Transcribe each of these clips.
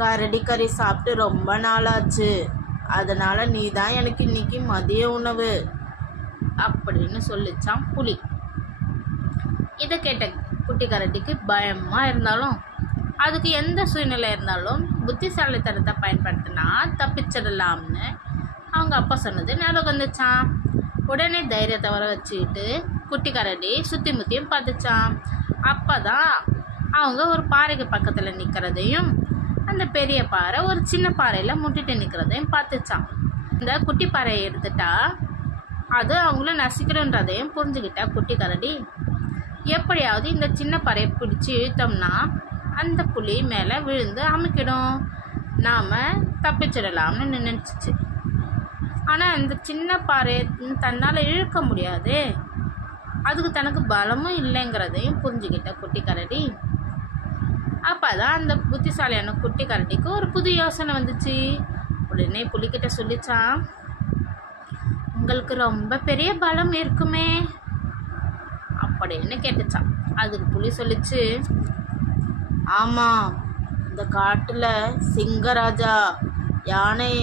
கரடி கறி சாப்பிட்டு ரொம்ப நாளாச்சு. அதனால் நீ தான் எனக்கு இன்னைக்கு மதிய உணவு அப்படின்னு சொல்லிச்சான் புலி. இதை கேட்ட குட்டி கரடிக்கு பயமாக இருந்தாலும் அதுக்கு எந்த சூழ்நிலை இருந்தாலும் புத்திசாலித்தனத்தை பயன்படுத்தினா தப்பிச்சிடலாம்னு அவங்க அப்பா சொன்னது ஞாபகம் வந்துச்சான் உடனே தைரியத்தை வர வச்சுக்கிட்டு குட்டி கரடி சுற்றி முத்தியும் பார்த்துச்சான் அப்போ தான் அவங்க ஒரு பாறைக்கு பக்கத்தில் நிற்கிறதையும் அந்த பெரிய பாறை ஒரு சின்ன பாறையில் முட்டிட்டு நிற்கிறதையும் பார்த்துச்சான் இந்த குட்டி பாறையை எடுத்துட்டா அது அவங்கள நசிக்கணுன்றதையும் புரிஞ்சுக்கிட்டா குட்டி கரடி. எப்படியாவது இந்த சின்ன பாறையை பிடிச்சி இழுத்தோம்னா அந்த புலி மேலே விழுந்து அமைக்கிடும். நாம் தப்பிச்சிடலாம்னு நினச்சிச்சு. ஆனால் அந்த சின்ன பாறையை தன்னால் இழுக்க முடியாது. அதுக்கு தனக்கு பலமும் இல்லைங்கிறதையும் புரிஞ்சுக்கிட்ட குட்டி கரடி. அப்போ தான் அந்த புத்திசாலியான குட்டி கரட்டிக்கு ஒரு புது யோசனை வந்துச்சு. உடனே புலிக்கிட்ட சொல்லிச்சான் உங்களுக்கு ரொம்ப பெரிய பலம் இருக்குமே. அப்படின்னு கேட்டுச்சான் அதுக்கு புலி சொல்லிச்சு ஆமாம் இந்த காட்டில் சிங்கராஜா யானை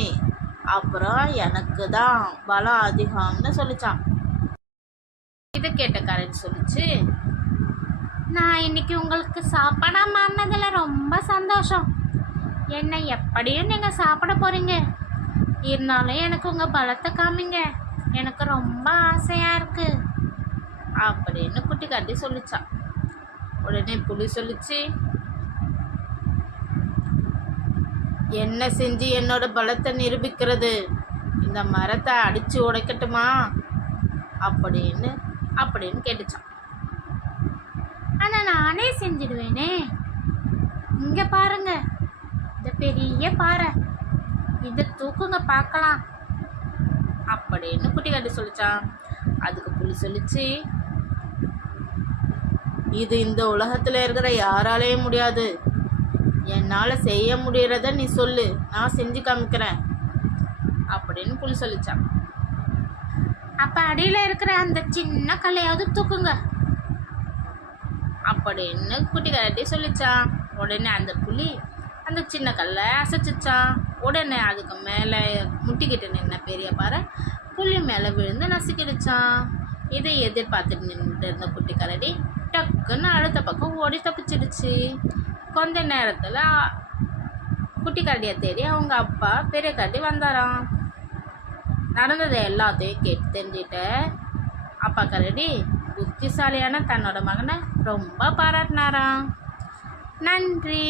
அப்புறம் எனக்கு தான் பலம் அதிகம்னு சொல்லிச்சான் இதை கேட்ட கரடி சொல்லிச்சு நான் இன்னைக்கு உங்களுக்கு சாப்பாடாக மாறினதில் ரொம்ப சந்தோஷம். என்னை எப்படியும் நீங்கள் சாப்பிட போகிறீங்க இருந்தாலும் எனக்கு உங்கள் பலத்தை காமிங்க. எனக்கு ரொம்ப ஆசையாக இருக்குது அப்படின்னு குட்டி காட்டி சொல்லிச்சான் உடனே புலி சொல்லிச்சு. என்ன செஞ்சு என்னோட பலத்தை நிரூபிக்கிறது? இந்த மரத்தை அடித்து உடைக்கட்டுமா? அப்படின்னு அப்படின்னு கேட்டுச்சான். ஆனால் நானே செஞ்சிடுவேனே. இங்கே பாருங்க. இந்த பெரிய பாறை. இதை தூக்குங்க பார்க்கலாம் அப்படின்னு குட்டி சொல்லிச்சான் அதுக்கு புலி சொல்லிச்சு. இது இந்த உலகத்தில் இருக்கிற யாராலேயும் முடியாது. என்னால் செய்ய முடிகிறத நீ சொல்லு. நான் செஞ்சு காமிக்கிறேன். அப்படின்னு புலி சொல்லிச்சான் அப்போ அடியில் இருக்கிற அந்த சின்ன கல்லையாவது தூக்குங்க. அப்படின்னு குட்டி கரட்டி சொல்லிச்சான் உடனே அந்த புலி அந்த சின்ன கல்லை அசைச்சிச்சான் உடனே அதுக்கு மேலே முட்டிக்கிட்டு நின்ன பெரிய பாறை புலி மேலே விழுந்து நசுக்கிடுச்சான் இதை எதிர்பார்த்துட்டு நின்றுட்டு இருந்த குட்டி கரடி டக்குன்னு அடுத்த பக்கம் ஓடி தப்பிச்சிடுச்சு. கொஞ்ச நேரத்தில் குட்டி கரடியை தேடி அவங்க அப்பா பெரிய கரடி வந்தாராம். நடந்ததை எல்லாத்தையும் கேட்டு தெரிஞ்சுட்டு அப்பா கரடி புத்திசாலியான தன்னோட மகனை ரொம்ப பாராட்டினாராம். நன்றி.